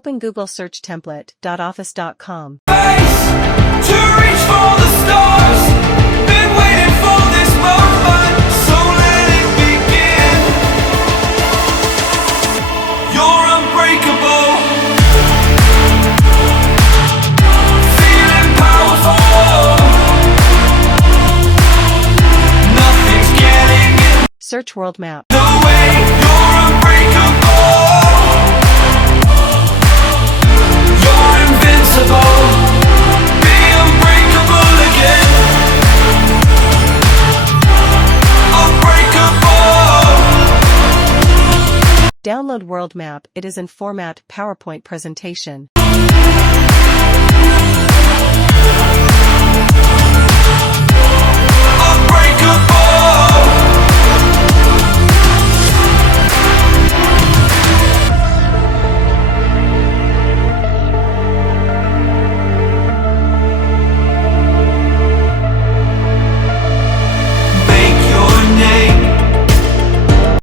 Open Google search template.office.com. To reach for the stars, been waiting for this moment, so let it begin. You're unbreakable, feeling powerful, nothing's getting in Search world map. the way. You're unbreakable, you're invincible. Be unbreakable again. Unbreakable. Download world map. It is in format PowerPoint presentation.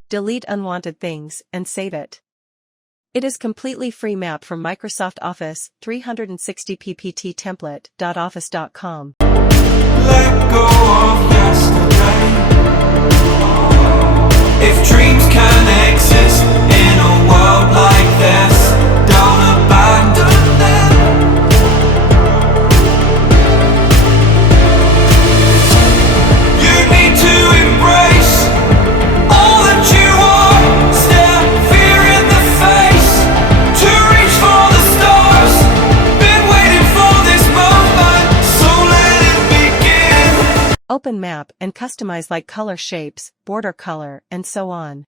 Delete unwanted things, and save it. It is completely free map from Microsoft Office 360 PPT template.office.com. Let go of yesterday. If dreams can exist in a world like this, don't abandon them. You need to embrace all that you are. Stare fear in the face to reach for the stars. Been waiting for this moment, so let it begin. Open map and customize like color shapes, border color, and so on.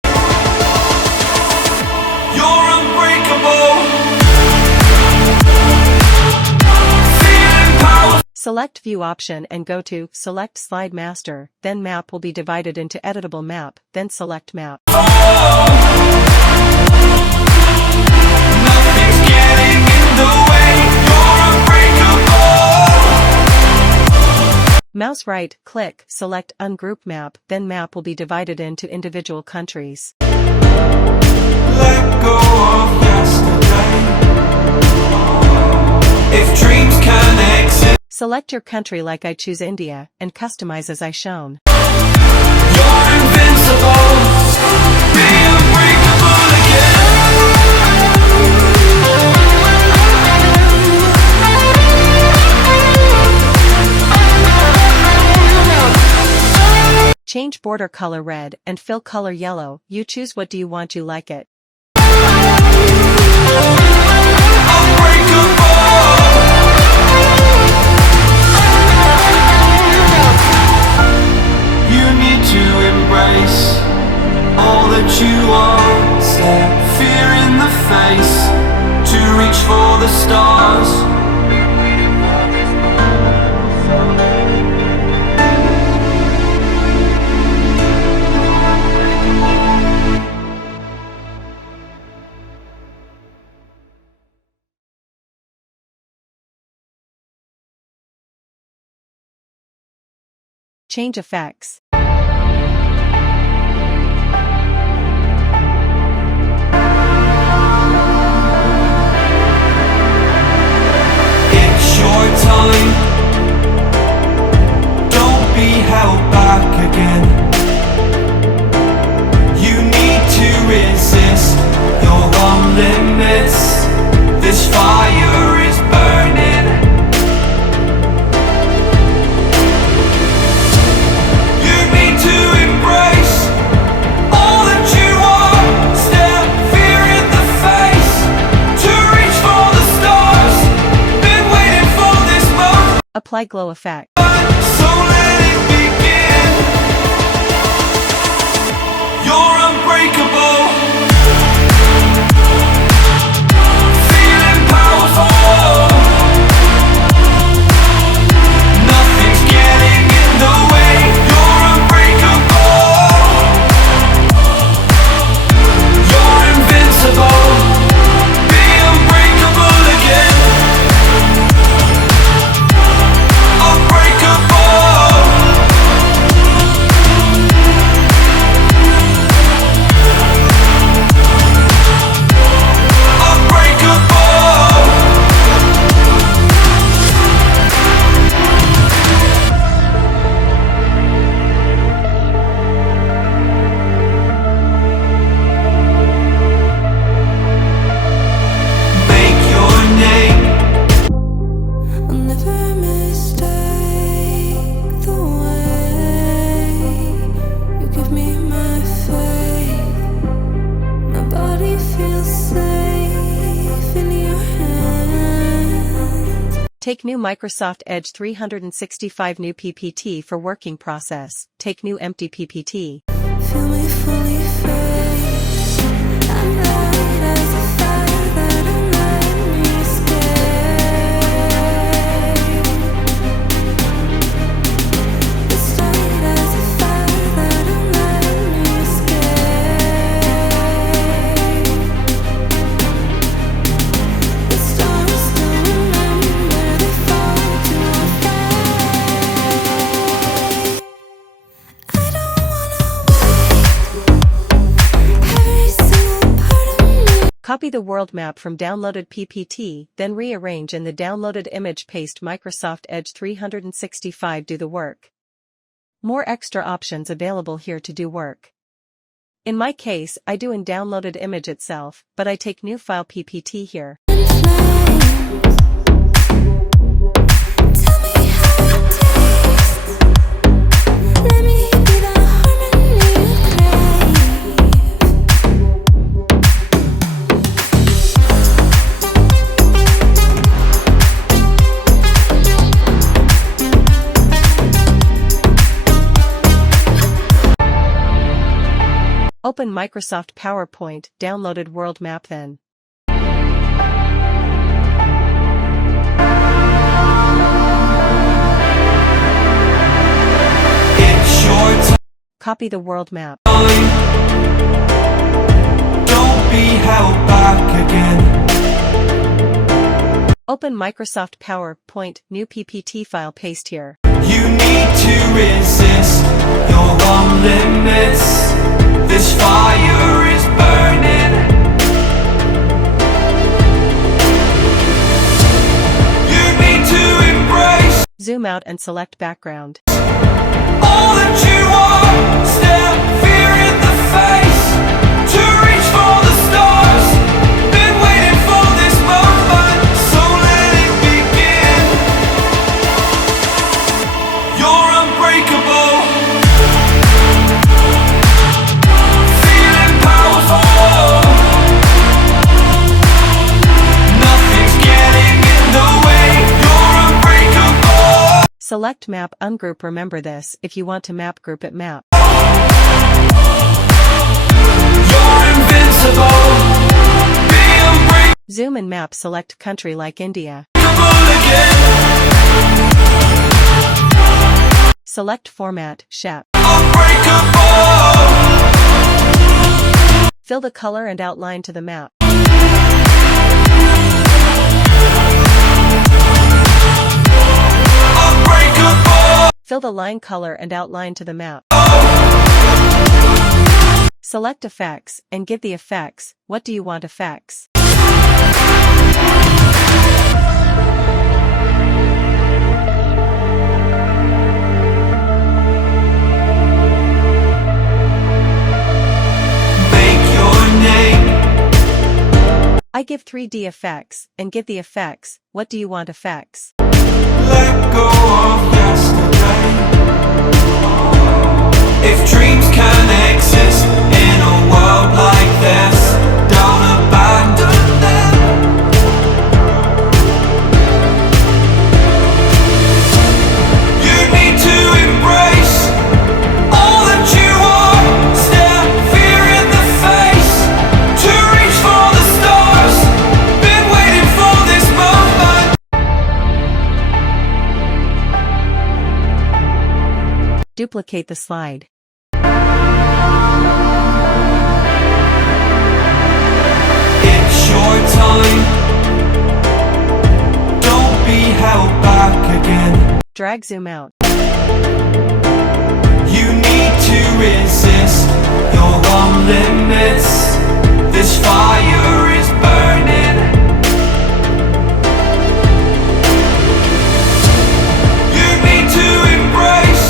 You're unbreakable. Feeling powerful. Select View option and go to Select Slide Master, then Map will be divided into Editable Map, then select Map. Nothing's getting in the way. You're unbreakable. Mouse right, click, select Ungroup Map, then Map will be divided into individual countries. Let go of yesterday. If dreams can exist. Select your country like I choose India, and customize as I shown. You're invincible. Be unbreakable again. Change border color red and fill color yellow. You choose what do you want, you like it. Unbreakable. You need to embrace all that you are. Stare fear in the face to reach for the stars. Change effects. It's your time. Don't be held back again. You need to resist your own limits. This fire is burning. You need to embrace all that you are. Stare fear in the face to reach for the stars. Been waiting for this moment, Apply glow effect. so let it begin. You're unbreakable. Feeling powerful. Nothing's getting in the way. You're unbreakable. You're invincible. Be unbreakable again. Unbreakable. Take new Microsoft Edge 365 new PPT for working process. Take new empty PPT. Feel me fully face. I'm light as a fire that don't let me escape. It's light as a fire that don't let me escape. The stars still remember, they fall to our fate. I don't wanna every single part of me. Copy the world map from downloaded PPT, then rearrange in the downloaded image. Paste Microsoft Edge 365. Do the work. More extra options available here to do work. In my case, I do in downloaded image itself, but I take new file PPT here. Tell me how it tastes. Let me be the harmony you crave. Open Microsoft PowerPoint, downloaded world map then. It's your Copy the world map. time. Don't be held back again. Open Microsoft PowerPoint, new PPT file. Paste here. You need to resist your own limits. This fire is burning. You need to embrace Zoom out and select background. all that you are. Stare fear in the face. To reach for the stars. Been waiting for this moment, so let it begin. You're unbreakable. Feeling powerful. Nothing's getting in the way. You're unbreakable. Select map ungroup. Remember this, if you want to map group it map. You're invincible. Be unbreakable Zoom and map. Select country like India. again. Select format, shape. Unbreakable. Fill the color and outline to the map. Unbreakable. Fill the line color and outline to the map. Select effects, and give the effects. What do you want effects? Make your name. I give 3D effects, and give the effects. What do you want effects? Let go of yesterday. If dreams can exist in a world like this, don't abandon them. You need to embrace all that you are. Stare fear in the face. To reach for the stars. Been waiting for this moment. Duplicate the slide. It's your time. Don't be held back again. Drag zoom out. You need to resist your own limits. This fire is burning. You need to embrace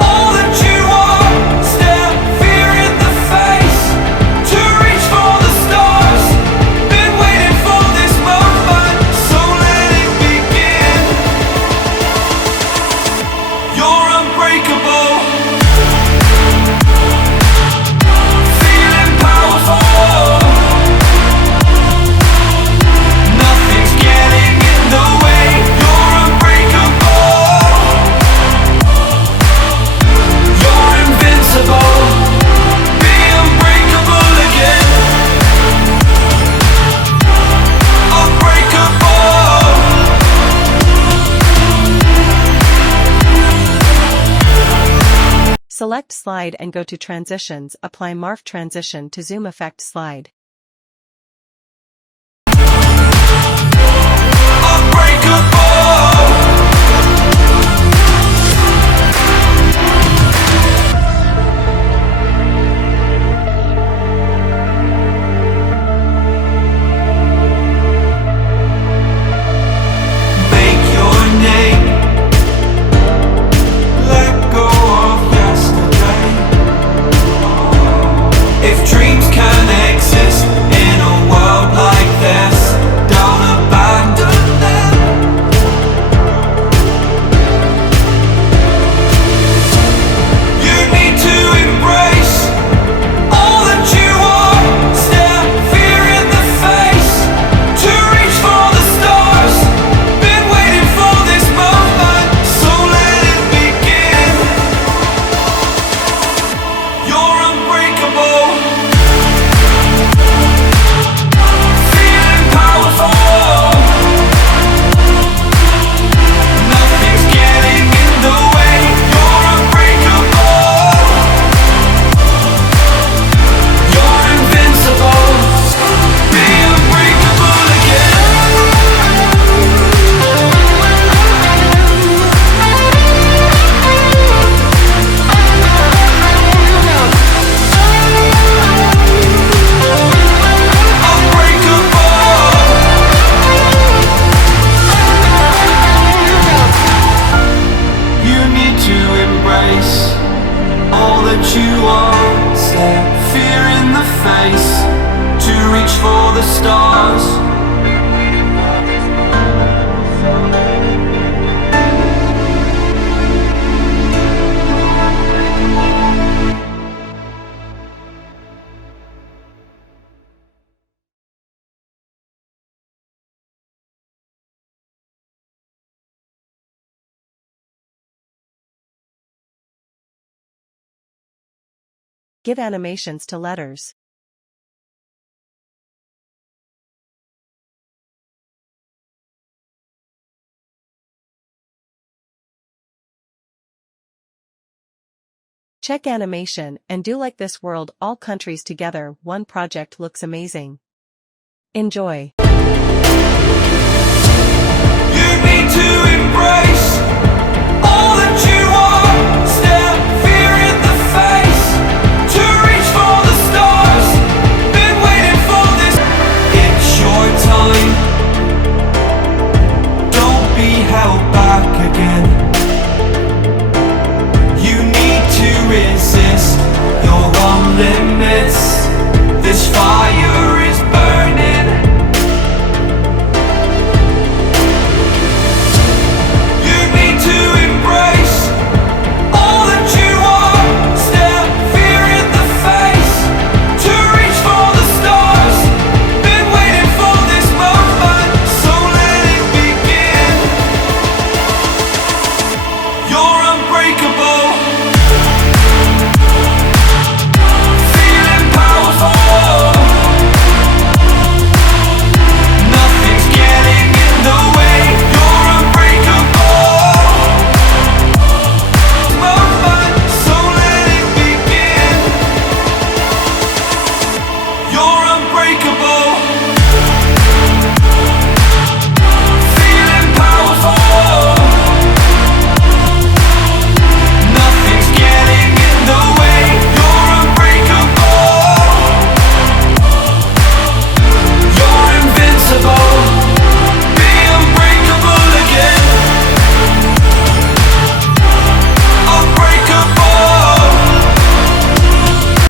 all that you are. Stare fear in the face. To reach for the stars. Been waiting for this moment, so let it begin. You're unbreakable. Feeling powerful. Select Slide and go to Transitions. Apply Morph Transition to Zoom Effect Slide. All that you are, stare fear in the face, to reach for the stars. Give animations to letters. Check animation and do like this world all countries together. One project looks amazing. Enjoy. You need to embrace all that you are.